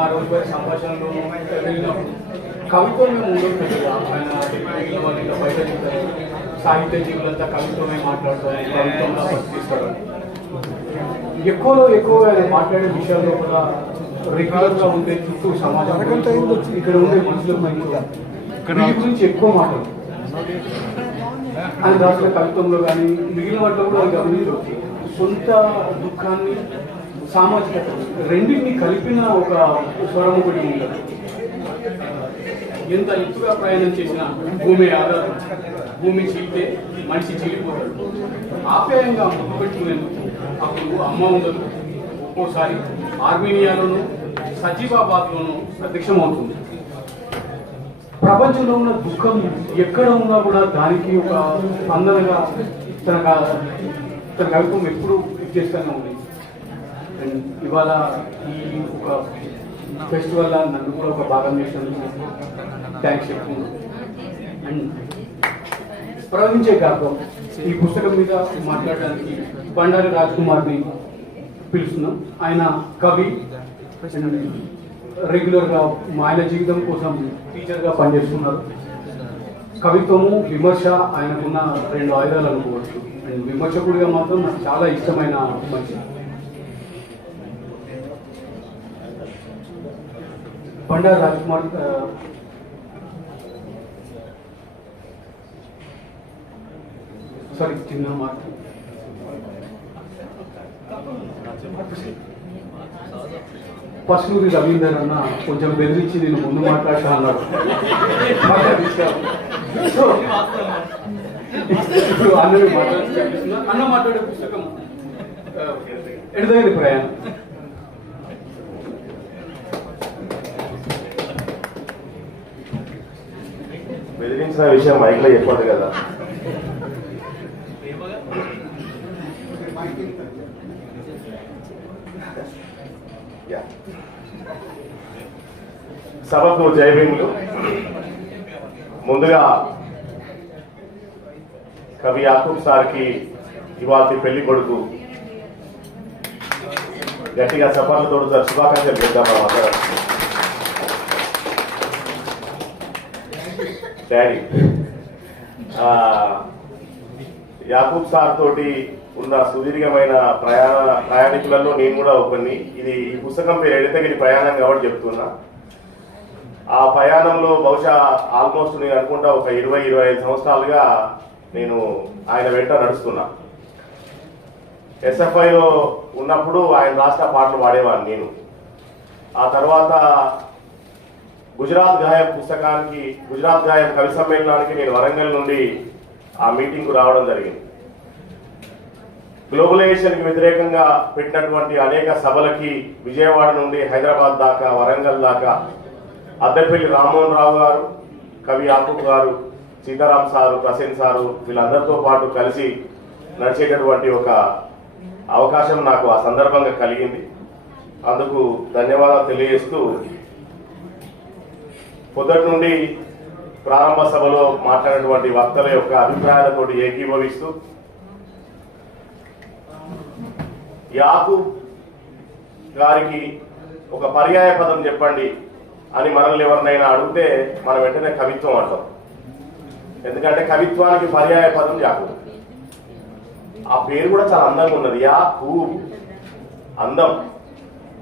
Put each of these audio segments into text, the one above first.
మా రోజువారీ సంభాషణలో కవిత్వం ఆయన మిగిలిన వాళ్ళు బయట చెప్తారు సాహిత్య జీవులంతా కవిత్వమే మాట్లాడతారు. కవిత్వంలో ఎక్కువలో ఎక్కువ ఆయన మాట్లాడే విషయాల్లో కూడా రెగ్యులర్గా ఉండే చుట్టూ సమాజం ఇక్కడ ఉండే మనుషుల గురించి ఎక్కువ మాట్లాడతారు. ఆయన రాసిన కవిత్వంలో కానీ మిగిలిన వాటిలో కూడా గమనించవచ్చు. సొంత దుఃఖాన్ని సామాజికత రెండింటిని కలిపిన ఒక స్వరం ఒకటి ఉండదు ఎంత ఎత్తుగా ప్రయాణం చేసినా భూమి ఆధారం భూమి చీలితే మనిషి చీలిపోతాడు. ఆప్యాయంగా ముగ్గుపెట్టుకునేందుకు అప్పుడు అమ్మ ఉండదు ఒక్కోసారి ఆర్మేనియాలోనూ సజీవాబాద్లోనూ ప్రత్యక్షమవుతుంది. ప్రపంచంలో ఉన్న దుఃఖం ఎక్కడ ఉన్నా కూడా దానికి ఒక స్పందనగా తన తన కవిత్వం ఎప్పుడు చేస్తూనే ఉంది. అండ్ ఇవాళ ఈ ఒక ఫెస్టివల్ నన్ను కూడా ఒక భాగం చేసినందుకు థ్యాంక్స్ చెప్తున్నాను అండ్ ప్రవహించే కాక ఈ పుస్తకం మీద మాట్లాడడానికి బండారి రాజ్ కుమార్ని పిలుస్తున్నాం. ఆయన కవి రెగ్యులర్గా మా ఆయన జీవితం కోసం టీచర్గా పనిచేస్తున్నారు. కవిత్వము విమర్శ ఆయనకున్న రెండు ఆయుధాలు అనుకోవచ్చు అండ్ విమర్శకుడిగా మాత్రం నాకు చాలా ఇష్టమైన మనిషి బండారు రాజ్కుమార్ సారీ చిన్న మాట. పసునూరి రవీందర్ అన్న కొంచెం బెదిరించి నేను ముందు మాట్లాడతా అన్నాడు. ఇప్పుడు అన్నని మాట్లాడుతున్నా అన్న మాట్లాడే పుస్తకం. ఆ, ఎడదగిన ప్రయాణం. బెదిరించిన విషయం మైక్లో చెప్పదు కదా. సభకు జైవింగ్లు ముందుగా కవి యాకూబ్ సార్కి ఇవాళ పెళ్ళి కొడుకు గట్టిగా సఫర్లతో శుభాకాంక్షలు చేద్దాం మనం అందరం డాడీ యాకూబ్ సార్ తోటి ఉన్న సుదీర్ఘమైన ప్రయాణ ప్రయాణికులలో నేను కూడా ఒకరిని ఇది ఈ పుస్తకం పేరు ఎడతగిరి ప్రయాణం కాబట్టి చెప్తున్నా. ఆ ప్రయాణంలో బహుశా ఆల్మోస్ట్ నేను అనుకుంటా ఒక ఇరవై ఇరవై ఐదు సంవత్సరాలుగా నేను ఆయన వెంట నడుస్తున్నా. ఎస్ఎఫ్ఐలో ఉన్నప్పుడు ఆయన రాష్ట్ర పాటలు పాడేవాడిని నేను. ఆ తర్వాత గుజరాత్ గాయం పుస్తకానికి గుజరాత్ గాయం కవి సమ్మేళనానికి నేను వరంగల్ నుండి ఆ మీటింగ్కు రావడం జరిగింది. గ్లోబలైజేషన్కి వ్యతిరేకంగా పెట్టినటువంటి అనేక సభలకి విజయవాడ నుండి హైదరాబాద్ దాకా వరంగల్ దాకా అద్దెపల్లి రామ్మోహన్ రావు గారు కవి యాకూబ్ గారు సీతారాం సారు ప్రసేన్ సారు వీళ్ళందరితో పాటు కలిసి నడిచేటటువంటి ఒక అవకాశం నాకు ఆ సందర్భంగా కలిగింది. అందుకు ధన్యవాదాలు తెలియజేస్తూ పొద్దుటి నుండి ప్రారంభ సభలో మాట్లాడినటువంటి వక్తల యొక్క అభిప్రాయాలతో ఏకీభవిస్తూ యాకు గారికి ఒక పర్యాయ పదం చెప్పండి అని మనల్ని ఎవరినైనా అడిగితే మనం వెంటనే కవిత్వం అంటాం. ఎందుకంటే కవిత్వానికి పర్యాయ పదం యాకు. ఆ పేరు కూడా చాలా అందంగా ఉన్నది. యా ఖూబ్ అందం.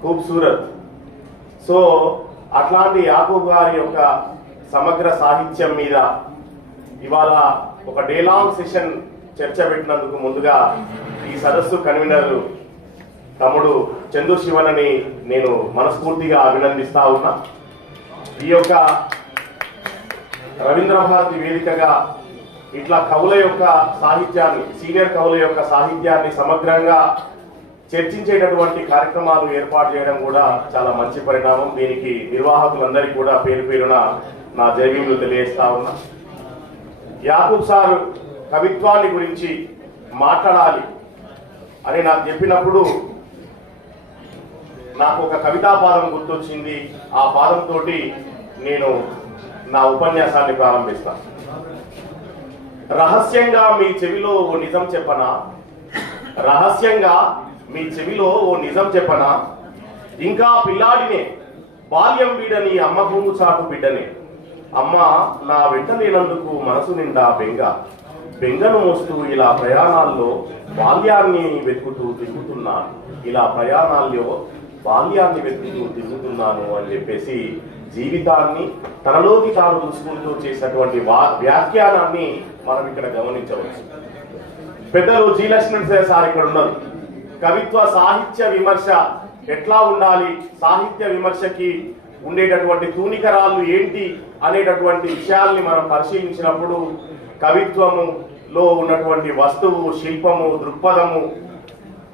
ఖూబ్సూరత్ సో అట్లాంటి యాకూబ్ గారి యొక్క సమగ్ర సాహిత్యం మీద ఇవాళ ఒక డే లాంగ్ సెషన్ చర్చ పెట్టినందుకు ముందుగా ఈ సదస్సు కన్వీనర్ తమ్ముడు చందు శివనని నేను మనస్ఫూర్తిగా అభినందిస్తా ఉన్నా. ఈ యొక్క రవీంద్ర భారతి వేదికగా ఇట్లా కవుల యొక్క సాహిత్యాన్ని సీనియర్ కవుల యొక్క సాహిత్యాన్ని సమగ్రంగా చర్చించేటటువంటి కార్యక్రమాలు ఏర్పాటు చేయడం కూడా చాలా మంచి పరిణామం. దీనికి నిర్వాహకులందరికీ కూడా పేరు పేరున నా జైవీలు తెలియజేస్తా ఉన్నా. యాకూబ్ సార్ కవిత్వాన్ని గురించి మాట్లాడాలి అని నాకు చెప్పినప్పుడు నాకు ఒక కవితా పాదం గుర్తొచ్చింది. ఆ పాదంతో నేను నా ఉపన్యాసాన్ని ప్రారంభిస్తాను రహస్యంగా మీ చెవిలో ఓ నిజం చెప్పనా? రహస్యంగా మీ చెవిలో ఓ నిజం చెప్పనా? ఇంకా పిల్లాడినే బాల్యం వీడని అమ్మ భూము చాటు బిడ్డనే. అమ్మ నా వెంట లేనందుకు మనసు నిండా బెంగ. బెంగను మోస్తూ ఇలా ప్రయాణాల్లో బాల్యాన్ని వెతుకుతూ తిరుగుతున్నాను. ఇలా ప్రయాణాల్లో బాల్యాన్ని వెతుకుతూ తిరుగుతున్నాను అని చెప్పేసి జీవితాన్ని తనలోకి తాను చూసుకుంటూ చేసినటువంటి వా- వ్యాఖ్యానాన్ని మనం ఇక్కడ గమనించవచ్చు. పెద్దలు జీ లక్ష్మణ్ సార్ ఇక్కడ ఉన్నారు. కవిత్వ సాహిత్య విమర్శ ఎట్లా ఉండాలి? సాహిత్య విమర్శకి ఉండేటటువంటి తూనికరాలు ఏంటి అనేటటువంటి విషయాల్ని మనం పరిశీలించినప్పుడు కవిత్వములో ఉన్నటువంటి వస్తువు శిల్పము దృక్పథము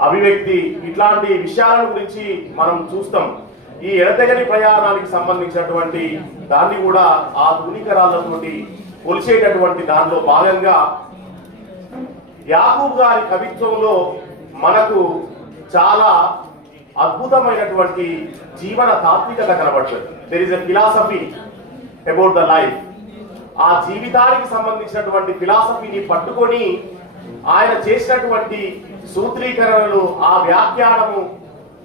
అభివ్యక్తి ఇట్లాంటి విషయాల గురించి మనం చూస్తాం. ఈ ఎడతెగని ప్రయాణానికి సంబంధించినటువంటి దాన్ని కూడా ఆ తూనికరాలతోటి కొలిచేటటువంటి దానిలో భాగంగా యాకూబ్ గారి కవిత్వంలో మనకు చాలా అద్భుతమైనటువంటి జీవన తాత్వికత కనబడుతుంది. There is a philosophy about the life ఆ జీవితానికి సంబంధించినటువంటి ఫిలాసఫీని పట్టుకొని ఆయన చేసినటువంటి సూత్రీకరణలు ఆ వ్యాఖ్యానము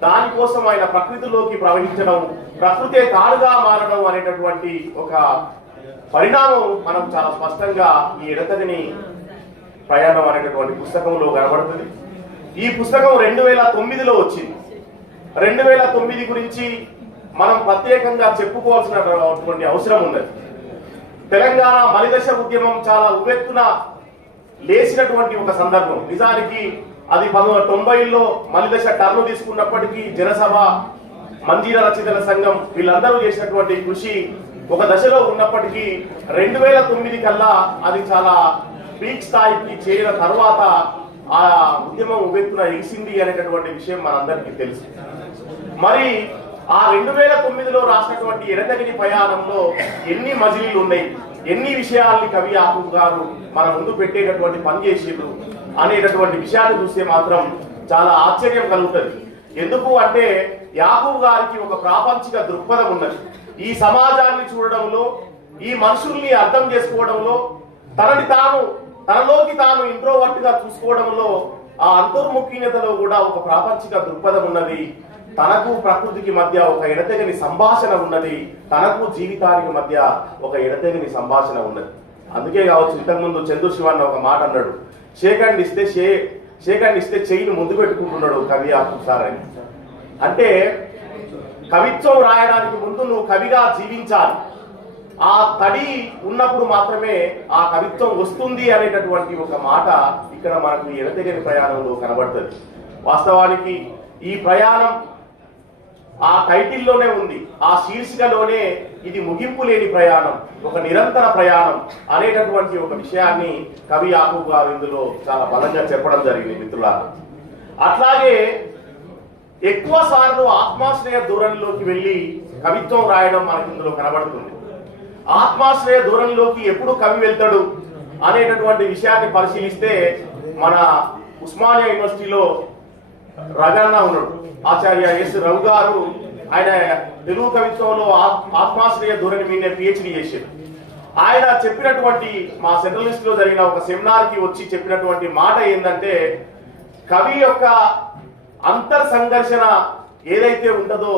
దానికోసం ఆయన ప్రకృతిలోకి ప్రవహించడం ప్రకృతే తాడుగా మారడం అనేటటువంటి ఒక పరిణామం మనం చాలా స్పష్టంగా ఈ ఎడతగిని ప్రయాణం అనేటటువంటి పుస్తకంలో కనబడుతుంది. ఈ పుస్తకం రెండు వేల తొమ్మిదిలో వచ్చింది. రెండు వేల తొమ్మిది గురించి మనం ప్రత్యేకంగా చెప్పుకోవాల్సినటువంటి అవసరం ఉన్నది. తెలంగాణ మలిదశ ఉద్యమం చాలా ఉవ్వెత్తున లేచినటువంటి ఒక సందర్భం. నిజానికి అది పంతొమ్మిది తొంభైలో మలిదశ టర్ను తీసుకున్నప్పటికీ జనసభ మంజీర రచయితల సంఘం వీళ్ళందరూ చేసినటువంటి కృషి ఒక దశలో ఉన్నప్పటికీ రెండు వేల తొమ్మిది కల్లా అది చాలా పీక్ స్థాయికి చేరిన తర్వాత ఆ ఉద్యమం ఉవ్వెత్తున ఎగిసింది అనేటటువంటి విషయం మనందరికీ తెలుసు. మరి ఆ రెండు వేల తొమ్మిదిలో రాసినటువంటి ఎడతగిరి ప్రయాణంలో ఎన్ని మజిలీలు ఉన్నాయి ఎన్ని విషయాల్ని కవి ఆకు గారు మన ముందు పెట్టేటటువంటి పని చేసిండ్రు అనేటటువంటి విషయాన్ని చూస్తే మాత్రం చాలా ఆశ్చర్యం కలుగుతుంది. ఎందుకు అంటే యాకూబ్ గారికి ఒక ప్రాపంచిక దృక్పథం ఉన్నది. ఈ సమాజాన్ని చూడడంలో ఈ మనుషుల్ని అర్థం చేసుకోవడంలో తనని తాను తనలోకి తాను ఇంట్రోవర్ట్గా చూసుకోవడంలో ఆ అంతర్ముఖీనతలో కూడా ఒక ప్రాపంచిక దృక్పథం ఉన్నది. తనకు ప్రకృతికి మధ్య ఒక ఎడతెగని సంభాషణ ఉన్నది. తనకు జీవితానికి మధ్య ఒక ఎడతెగని సంభాషణ ఉన్నది. అందుకే కావచ్చు ఇంతకుముందు చంద్రు శివన్న ఒక మాట అన్నాడు. షేకండ్ ఇస్తే షే షేకండ్ ఇస్తే చెయ్యిని ముందు పెట్టుకుంటున్నాడు కవి ఆకు సార్ అని అంటే కవిత్వం రాయడానికి ముందు నువ్వు కవిగా జీవించాలి. ఆ తడి ఉన్నప్పుడు మాత్రమే ఆ కవిత్వం వస్తుంది అనేటటువంటి ఒక మాట ఇక్కడ మనకు ఎడతెగని ప్రయాణంలో కనబడుతుంది. వాస్తవానికి ఈ ప్రయాణం ఆ టైటిల్లోనే ఉంది. ఆ శీర్షికలోనే ఇది ముగింపు లేని ప్రయాణం ఒక నిరంతర ప్రయాణం అనేటటువంటి ఒక విషయాన్ని కవి ఆకు గారు ఇందులో చాలా బలంగా చెప్పడం జరిగింది మిత్రులారా. అట్లాగే ఎక్కువ సార్లు ఆత్మాశ్రయ దూరంలోకి వెళ్ళి కవిత్వం రాయడం మనకి ఇందులో కనబడుతుంది. ఆత్మాశ్రయ దూరంలోకి ఎప్పుడు కవి వెళ్తాడు అనేటటువంటి విషయాన్ని పరిశీలిస్తే మన ఉస్మానియా యూనివర్సిటీలో రగన్న ఉన్నాడు. ఆచార్య ఎస్ రవి గారు ఆయన తెలుగు కవిత్వంలో ఆత్మాశ్రయ ధోరణి మీద పిహెచ్డి చేశారు. ఆయన చెప్పినటువంటి మా సెంట్రలిస్ట్లో జరిగిన ఒక సెమినార్కి వచ్చి చెప్పినటువంటి మాట ఏంటంటే కవి యొక్క అంతర్ సంఘర్షణ ఏదైతే ఉంటుందో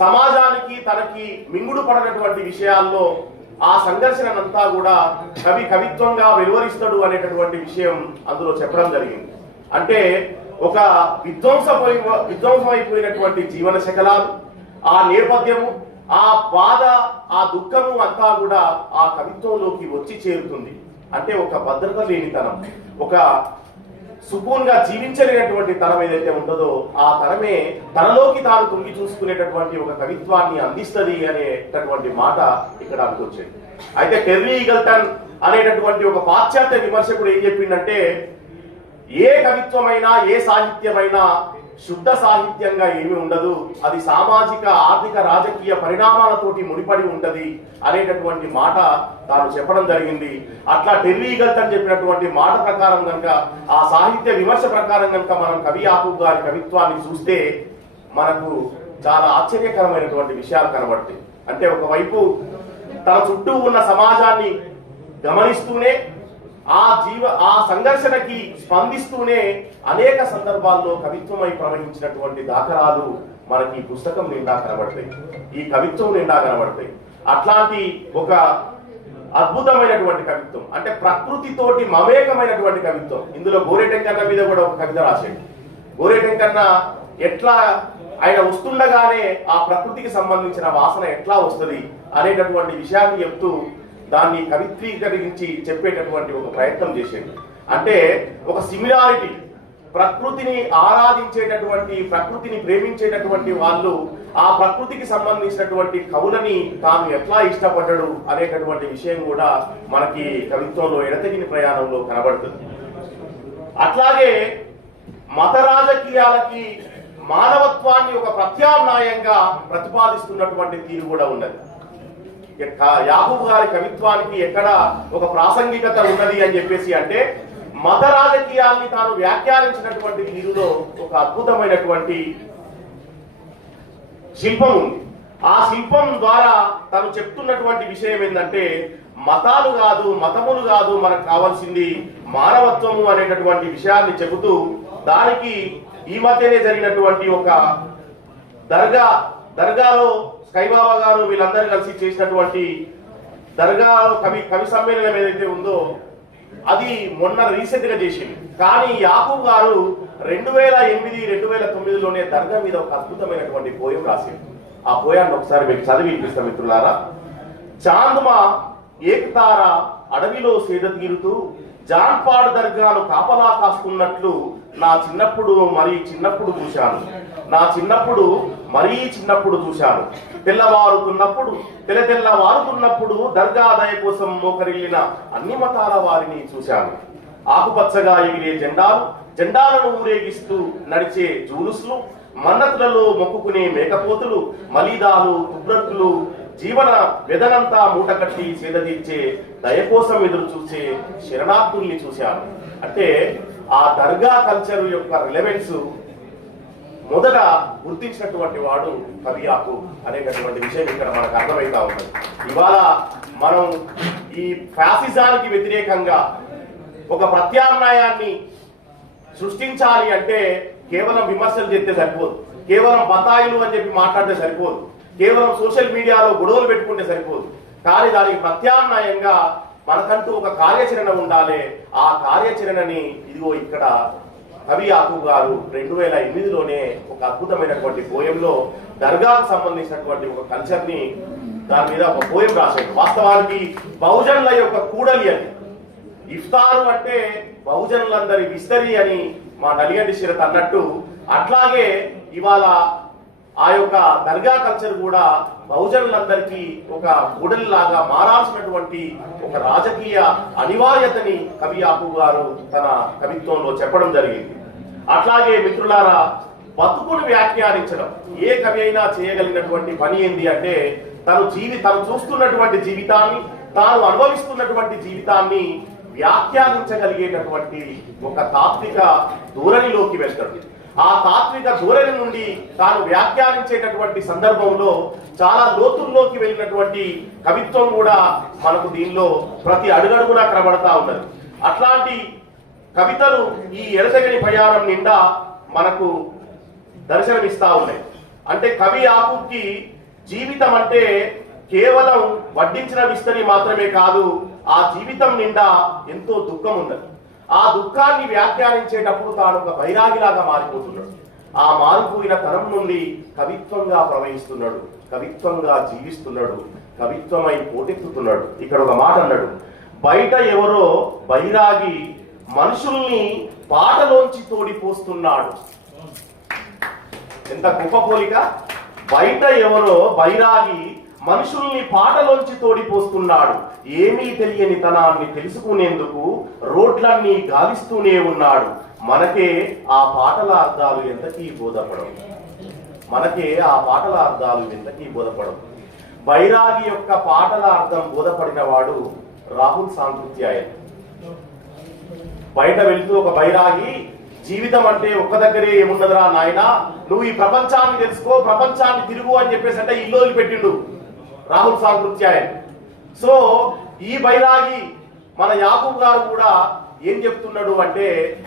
సమాజానికి తనకి మింగుడు పడనటువంటి విషయాల్లో ఆ సంఘర్షణనంతా కూడా కవి కవిత్వంగా వెలువరిస్తాడు అనేటటువంటి విషయం అందులో చెప్పడం జరిగింది. అంటే ఒక విధ్వంసమై విధ్వంసమైపోయినటువంటి జీవన శకలాలు ఆ నేపథ్యము ఆ బాధ ఆ దుఃఖము అంతా కూడా ఆ కవిత్వంలోకి వచ్చి చేరుతుంది. అంటే ఒక భద్రత లేనితనం ఒక సుకూన్గా జీవించలేనటువంటి తరం ఏదైతే ఉంటుందో ఆ తరమే తనలోకి తాను తొంగి చూసుకునేటటువంటి ఒక కవిత్వాన్ని అందిస్తది అనేటటువంటి మాట ఇక్కడ అనుకొచ్చింది అయితే టెర్రీ ఈగల్టన్ అనేటటువంటి ఒక పాశ్చాత్య విమర్శకుడు ఏం చెప్పిండంటే ఏ కవిత్వమైనా ఏ సాహిత్యమైనా శుద్ధ సాహిత్యంగా ఏమీ ఉండదు. అది సామాజిక ఆర్థిక రాజకీయ పరిణామాలతోటి ముడిపడి ఉంటది అనేటటువంటి మాట తాను చెప్పడం జరిగింది. అట్లా టెర్రీ అని చెప్పినటువంటి మాట ప్రకారం కనుక ఆ సాహిత్య విమర్శ ప్రకారం కనుక మనం కవి యాకూబ్ గారి కవిత్వాన్ని చూస్తే మనకు చాలా ఆశ్చర్యకరమైనటువంటి విషయాలు కనబడతాయి. అంటే ఒకవైపు తన చుట్టూ ఉన్న సమాజాన్ని గమనిస్తూనే ఆ జీవ ఆ సంఘర్షణకి స్పందిస్తూనే అనేక సందర్భాల్లో కవిత్వమై ప్రవహించినటువంటి దాఖలాలు మనకి ఈ పుస్తకం నిండా కనబడతాయి. ఈ కవిత్వం నిండా కనబడతాయి. అట్లాంటి ఒక అద్భుతమైనటువంటి కవిత్వం అంటే ప్రకృతితోటి మమేకమైనటువంటి కవిత్వం. ఇందులో గోరేటెంకన్న మీద కూడా ఒక కవిత రాశాడు. గోరేటెంకన్న ఎట్లా ఆయన వస్తుండగానే ఆ ప్రకృతికి సంబంధించిన వాసన ఎట్లా వస్తుంది అనేటటువంటి విషయాన్ని చెప్తూ దాన్ని కవిత్రీకరించి చెప్పేటటువంటి ఒక ప్రయత్నం చేసేది. అంటే ఒక సిమిలారిటీ ప్రకృతిని ఆరాధించేటటువంటి ప్రకృతిని ప్రేమించేటటువంటి వాళ్ళు ఆ ప్రకృతికి సంబంధించినటువంటి కవులని తాను ఎట్లా ఇష్టపడ్డాడు అనేటటువంటి విషయం కూడా మనకి కవిత్వంలో ఎడతగిన ప్రయాణంలో కనబడుతుంది. అట్లాగే మత రాజకీయాలకి మానవత్వాన్ని ఒక ప్రత్యామ్నాయంగా ప్రతిపాదిస్తున్నటువంటి తీరు కూడా ఉన్నది. ఇక యాహూబ్ గారి కవిత్వానికి ఎక్కడ ఒక ప్రాసంగికత ఉన్నది అని చెప్పేసి అంటే మత రాజకీయాల్ని తాను వ్యాఖ్యానించినటువంటి తీరులో ఒక అద్భుతమైనటువంటి శిల్పం ఉంది. ఆ శిల్పం ద్వారా తను చెప్తున్నటువంటి విషయం ఏంటంటే మతాలు కాదు మతములు కాదు మనకు కావాల్సింది మానవత్వము అనేటటువంటి విషయాన్ని చెబుతూ దానికి ఈ మధ్యనే జరిగినటువంటి ఒక దర్గా దర్గాలో స్కైబాబా గారు వీళ్ళందరూ కలిసి చేసినటువంటి దర్గా కవి కవి సమ్మేళనం ఏదైతే ఉందో అది మొన్న రీసెంట్గా చేసింది. కానీ యాకూబ్ గారు రెండు వేల ఎనిమిది రెండు వేల తొమ్మిదిలోనే దర్గా మీద ఒక అద్భుతమైనటువంటి పోయం రాసింది ఆ పోయాన్ని ఒకసారి మీకు చదివి వినిపిస్తాం మిత్రులారా. చాందమా ఏకతార అడవిలో సేద తీరుతూ జాన్పాడ్ దర్గాను కాపలా కాసుకున్నట్లు నా చిన్నప్పుడు మరి చిన్నప్పుడు చూశాను. నా చిన్నప్పుడు మరీ చిన్నప్పుడు చూశాను. తెల్లవారుతున్నప్పుడు తెల్ల తెల్లవారుతున్నప్పుడు దర్గా దయ కోసం మోకరిల్లిన అన్ని మతాల వారిని చూశాను. ఆకుపచ్చగా ఎగిరే జెండాలు జెండాలను ఊరేగిస్తూ నడిచే జూలుసులు మన్నతులలో మొక్కుకునే మేకపోతులు మలీదాలు కుబ్రత్తులు జీవన వెదనంతా మూటకట్టి సేదతీర్చే దయ కోసం ఎదురు చూసే శరణార్థుల్ని చూశాను. అంటే ఆ దర్గా కల్చర్ యొక్క రిలవెన్స్ మొదట గుర్తించినటువంటి వాడు కవియాకు అనేటటువంటి విషయం ఇక్కడ మనకు అర్థమవుతా ఉంటుంది ఇవాళ మనం ఈ ఫ్యాసిజానికి వ్యతిరేకంగా ఒక ప్రత్యామ్నాయాన్ని సృష్టించాలి అంటే కేవలం విమర్శలు చేస్తే సరిపోదు. కేవలం బతాయిలు అని చెప్పి మాట్లాడితే సరిపోదు. కేవలం సోషల్ మీడియాలో గొడవలు పెట్టుకుంటే సరిపోదు. కానీ దానికి ప్రత్యామ్నాయంగా మనకంటూ ఒక కార్యాచరణ ఉండాలి. ఆ కార్యాచరణని ఇదిగో ఇక్కడ కవి ఆకు గారు రెండు వేల ఎనిమిదిలోనే ఒక అద్భుతమైనటువంటి పోయంలో దర్గాకు సంబంధించినటువంటి ఒక కల్చర్ని దాని మీద ఒక పోయం రాశాడు. వాస్తవానికి బహుజనుల యొక్క కూడలి అని ఇఫ్తారు అంటే బహుజనులందరి విస్తరి అని మా నలిగండి శిరత్ అన్నట్టు అట్లాగే ఇవాళ ఆ యొక్క దర్గా కల్చర్ కూడా బహుజనులందరికీ ఒక కూడలిలాగా మారాల్సినటువంటి ఒక రాజకీయ అనివార్యతని కవి ఆపు గారు తన కవిత్వంలో చెప్పడం జరిగింది. అట్లాగే మిత్రులారా బతుకును వ్యాఖ్యానించడం ఏ కవి అయినా చేయగలిగినటువంటి పని ఏంది అంటే తను జీవి తను చూస్తున్నటువంటి జీవితాన్ని తాను అనుభవిస్తున్నటువంటి జీవితాన్ని వ్యాఖ్యానించగలిగేటటువంటి ఒక తాత్విక ధోరణిలోకి వెళ్తాడు. ఆ తాత్విక ధోరణి నుండి తాను వ్యాఖ్యానించేటటువంటి సందర్భంలో చాలా లోతుల్లోకి వెళ్ళినటువంటి కవిత్వం కూడా మనకు దీనిలో ప్రతి అడుగడుగునా కనబడతా ఉన్నది. అట్లాంటి కవితలు ఈ ఎరసగని ప్రయాణం నిండా మనకు దర్శనమిస్తా ఉన్నాయి. అంటే కవి ఆకుకి జీవితం అంటే కేవలం వడ్డించిన విస్తరి మాత్రమే కాదు ఆ జీవితం నిండా ఎంతో దుఃఖం ఉన్నది. ఆ దుఃఖాన్ని వ్యాఖ్యానించేటప్పుడు తాను ఒక బైరాగిలాగా మారిపోతున్నాడు. ఆ మారిపోయిన తరం నుండి కవిత్వంగా ప్రవహిస్తున్నాడు కవిత్వంగా జీవిస్తున్నాడు కవిత్వమై పోటెత్తుతున్నాడు. ఇక్కడ ఒక మాట అన్నాడు బయట ఎవరో బైరాగి మనుషుల్ని పాటలోంచి తోడిపోస్తున్నాడు ఎంత గొప్ప పోలిక? బయట ఎవరో బైరాగి మనుషుల్ని పాటలోంచి తోడిపోస్తున్నాడు ఏమీ తెలియని తనాన్ని తెలుసుకునేందుకు రోడ్లన్నీ గాలిస్తూనే ఉన్నాడు. మనకే ఆ పాటల అర్థాలు ఎంతకీ బోధపడవు. మనకే ఆ పాటల అర్థాలు ఎంతకీ బోధపడవు. బైరాగి యొక్క పాటల అర్థం బోధపడిన వాడు రాహుల్ సాంకృత్యాయన్. బయట వెళ్తూ ఒక బైరాగి జీవితం అంటే ఒక్క దగ్గరే ఏముండదురా నాయన? నువ్వు ఈ ప్రపంచాన్ని తెలుసుకో ప్రపంచాన్ని తిరుగు అని చెప్పేసి అంటే ఇల్లు పెట్టిండు రాహుల్ సాంకృత్యాయన్ సో ఈ బైరాగి మన యాకూబ్ గారు కూడా ఏం చెప్తున్నాడు అంటే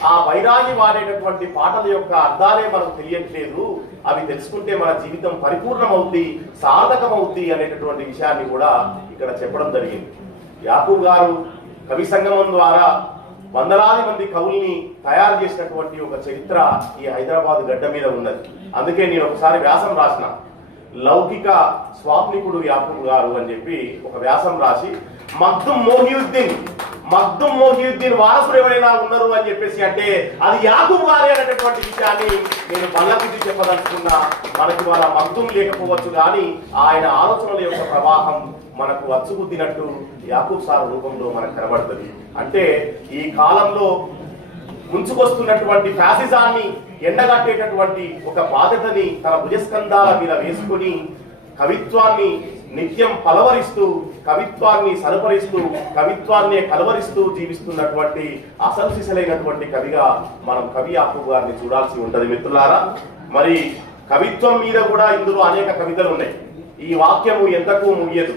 ఆ బైరాగి వాడేటటువంటి పాటల యొక్క అర్థాలే మనకు తెలియట్లేదు. అవి తెలుసుకుంటే మన జీవితం పరిపూర్ణమవుద్ది సార్థకమవుద్ది అనేటటువంటి విషయాన్ని కూడా ఇక్కడ చెప్పడం జరిగింది. యాకూబ్ గారు కవి సంగమం ద్వారా వందలాది మంది కవుల్ని తయారు చేసినటువంటి ఒక చరిత్ర ఈ హైదరాబాద్ గడ్డ మీద ఉన్నది. అందుకే నేను ఒకసారి వ్యాసం రాసిన. లౌకిక స్వాప్నికుడు యాకూబ్ గారు అని చెప్పి ఒక వ్యాసం రాసి మగ్దుం మోహియుద్దీన్ మగ్దుం మోహియుద్దీన్ వారసులు ఎవరైనా ఉన్నారు అని చెప్పేసి అంటే అది యాకూబ్ గారి అనేటటువంటి విషయాన్ని నేను బల్లబుద్ధి చెప్పదలుచుకున్నా. మనకి వాళ్ళ మగ్దుం లేకపోవచ్చు కానీ ఆయన ఆలోచనల యొక్క ప్రవాహం మనకు అచ్చుగుద్దినట్టు యాకూబ్ సార్ రూపంలో మనకు కనబడుతుంది. అంటే ఈ కాలంలో ముంచుకొస్తున్నటువంటి ఫ్యాసిజాన్ని ఎండగట్టేటటువంటి ఒక బాధ్యతని తన భుజస్కంధాల మీద వేసుకొని కవిత్వాన్ని నిత్యం పలవరిస్తూ కవిత్వాన్ని సరపరిస్తూ కవిత్వాన్ని కలవరిస్తూ జీవిస్తున్నటువంటి అసలు కవిగా మనం కవి యాకూబ్ గారిని చూడాల్సి ఉంటది మిత్రులారా. మరి కవిత్వం మీద కూడా ఇందులో అనేక కవితలు ఉన్నాయి. ఈ వాక్యము ఎంతకు ముగియదు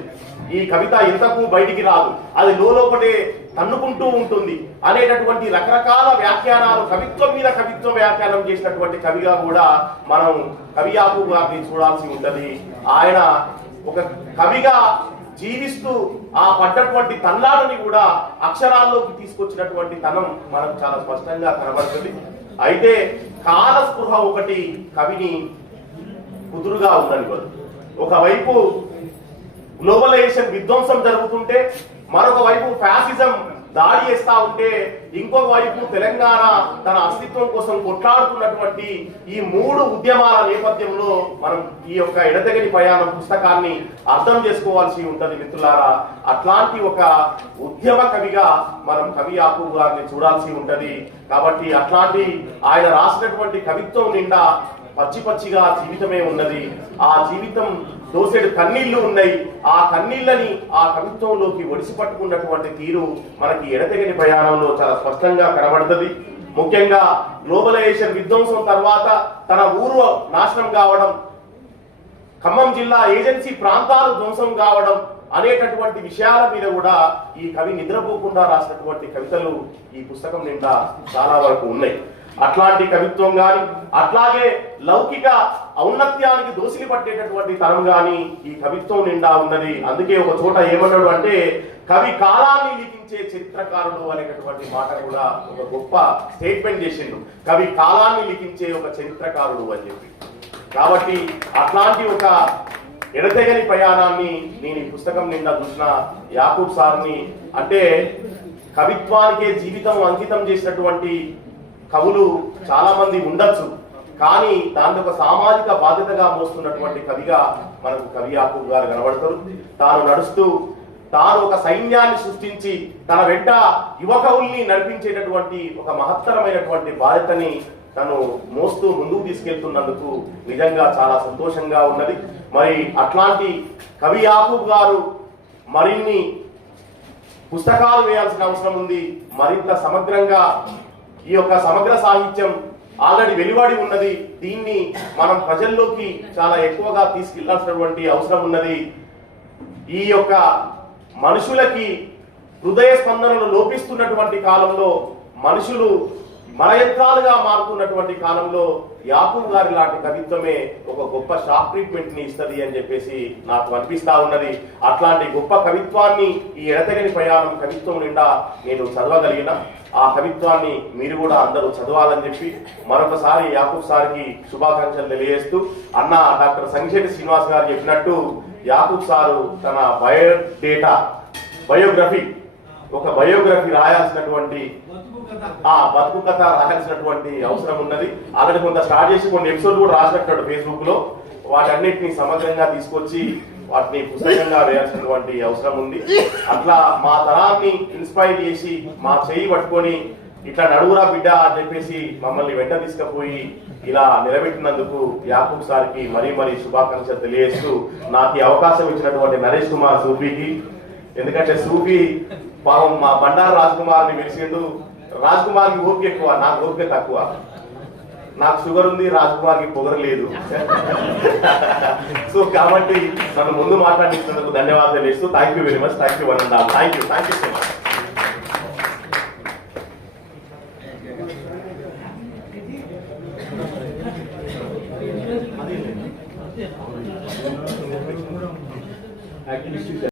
ఈ కవిత ఎంతకు బయటికి రాదు. అది లోపటే తన్నుకుంటూ ఉంటుంది. అనేటటువంటి రకరకాల వ్యాఖ్యానాలు కవిత్వం మీద కవిత్వ వ్యాఖ్యానం చేసినటువంటి కవిగా కూడా మనం కవియాపు గారిని చూడాల్సి ఉంటుంది. ఆయన ఒక కవిగా జీవిస్తూ ఆ పడ్డటువంటి తల్లాడని కూడా అక్షరాల్లోకి తీసుకొచ్చినటువంటి తనం మనకు చాలా స్పష్టంగా కనబడుతుంది. అయితే కాల స్పృహ ఒకటి కవిని కుదురుగా ఉండనివ్వదు ఒకవైపు గ్లోబలైజేషన్ విధ్వంసం జరుగుతుంటే మరొక వైపు ఫ్యాసిజం దాడి చేస్తా ఉంటే ఇంకొక వైపు తెలంగాణ తన అస్తిత్వం కోసం కొట్లాడుతున్నటువంటి ఈ మూడు ఉద్యమాల నేపథ్యంలో మనం ఈ యొక్క ఎడతగని ప్రయాణం పుస్తకాన్ని అర్థం చేసుకోవాల్సి ఉంటుంది మిత్రులారా. అట్లాంటి ఒక ఉద్యమ కవిగా మనం కవి యాకూబ్ గారిని చూడాల్సి ఉంటది. కాబట్టి అట్లాంటి ఆయన రాసినటువంటి కవిత్వం నిండా పచ్చి పచ్చిగా జీవితమే ఉన్నది. ఆ జీవితం దోసెడు కన్నీళ్ళు ఉన్నాయి. ఆ కన్నీళ్ళని ఆ కవిత్వంలోకి ఒడిసి పట్టుకున్నటువంటి తీరు మనకి ఎడతెగని ప్రయాణంలో చాలా స్పష్టంగా కనబడుతుంది. ముఖ్యంగా గ్లోబలైజేషన్ విధ్వంసం తర్వాత తన ఊరు నాశనం కావడం ఖమ్మం జిల్లా ఏజెన్సీ ప్రాంతాలు ధ్వంసం కావడం అనేటటువంటి విషయాల మీద కూడా ఈ కవి నిద్రపోకుండా రాసినటువంటి కవితలు ఈ పుస్తకం నిండా చాలా వరకు ఉన్నాయి. అట్లాంటి కవిత్వం గాని అట్లాగే లౌకిక ఔన్నత్యానికి దోసిలి పట్టేటటువంటి తరం గాని ఈ కవిత్వం నిండా ఉన్నది. అందుకే ఒక చోట ఏమన్నాడు అంటే కవి కాలాన్ని లిఖించే చిత్రకారుడు అనేటటువంటి మాట కూడా ఒక గొప్ప స్టేట్మెంట్ చేసిండు. కవి కాలాన్ని లిఖించే ఒక చరిత్రకారుడు అని చెప్పి. కాబట్టి అట్లాంటి ఒక ఎడతెగని ప్రయాణాన్ని నేను ఈ పుస్తకం నిండా చూసిన యాకూబ్ సార్ని అంటే కవిత్వానికే జీవితం అంకితం చేసినటువంటి కవులు చాలా మంది ఉండొచ్చు కానీ దాన్ని ఒక సామాజిక బాధ్యతగా మోస్తున్నటువంటి కవిగా మనకు కవి యాకూబ్ గారు కనబడతారు. తాను నడుస్తూ తాను ఒక సైన్యాన్ని సృష్టించి తన వెంట యువకవుల్ని నడిపించేటటువంటి ఒక మహత్తరమైనటువంటి బాధ్యతని తను మోస్తూ ముందుకు తీసుకెళ్తున్నందుకు నిజంగా చాలా సంతోషంగా ఉన్నది. మరి అట్లాంటి కవి యాకూబ్ గారు మరిన్ని పుస్తకాలు వేయాల్సిన అవసరం ఉంది. మరింత సమగ్రంగా ఈ యొక్క సమగ్ర సాహిత్యం ఆల్రెడీ వెలువడి ఉన్నది. దీన్ని మనం ప్రజల్లోకి చాలా ఎక్కువగా తీసుకెళ్ళాల్సినటువంటి అవసరం ఉన్నది. ఈ యొక్క మనుషులకి హృదయ స్పందనలు లోపిస్తున్నటువంటి కాలంలో మనుషులు మరయంత్రాలుగా మారుతున్నటువంటి కాలంలో యాకూబ్ గారి లాంటి కవిత్వమే ఒక గొప్ప షాక్ ట్రీట్మెంట్ని ఇస్తుంది అని చెప్పేసి నాకు అనిపిస్తా ఉన్నది. అట్లాంటి గొప్ప కవిత్వాన్ని ఈ ఎడతెగని ప్రయాణం కవిత్వం నిండా నేను చదవగలిగిన. ఆ కవిత్వాన్ని మీరు కూడా అందరూ చదవాలని చెప్పి మరొకసారి యాకూబ్ సార్కి శుభాకాంక్షలు తెలియజేస్తూ అన్న డాక్టర్ సంగశెట్టి శ్రీనివాస్ గారు చెప్పినట్టు యాకూబ్ సారు తన బయోడేటా బయోగ్రఫీ ఒక బయోగ్రఫీ రాయాల్సినటువంటి ఆ బతుకు కథ రాయాల్సినటువంటి అవసరం ఉన్నది. ఆల్రెడీ కొంత స్టార్ట్ చేసి కొన్ని ఎపిసోడ్ కూడా రాసినట్టాడు ఫేస్బుక్లో వాటన్నిటిని సమగ్రంగా తీసుకొచ్చి వాటిని పుస్తకంగా వేయాల్సినటువంటి అవసరం ఉంది. అట్లా మా తరాన్ని ఇన్స్పైర్ చేసి మా చేయి పట్టుకొని ఇట్లా నడువురా బిడ్డ అని చెప్పేసి మమ్మల్ని వెంట తీసుకుపోయి ఇలా నిలబెట్టినందుకు యాకూబ్ సార్కి మరీ మరీ శుభాకాంక్షలు తెలియజేస్తూ నాకు ఈ అవకాశం ఇచ్చినటువంటి నరేష్ కుమార్ సూఫీకి. ఎందుకంటే సూఫీ పాపం మా బండారు రాజ్ కుమార్ని పిలిచిండు రాజ్ కుమార్కి ఓపిక ఎక్కువ నాకు ఓపిక తక్కువ. నాకు షుగర్ ఉంది రాజ్ కుమార్కి పొగరు లేదు. సో కాబట్టి నన్ను ముందు మాట్లాడించినందుకు ధన్యవాదాలు ఇస్తూ thank you very much thank you one and thank you thank you so much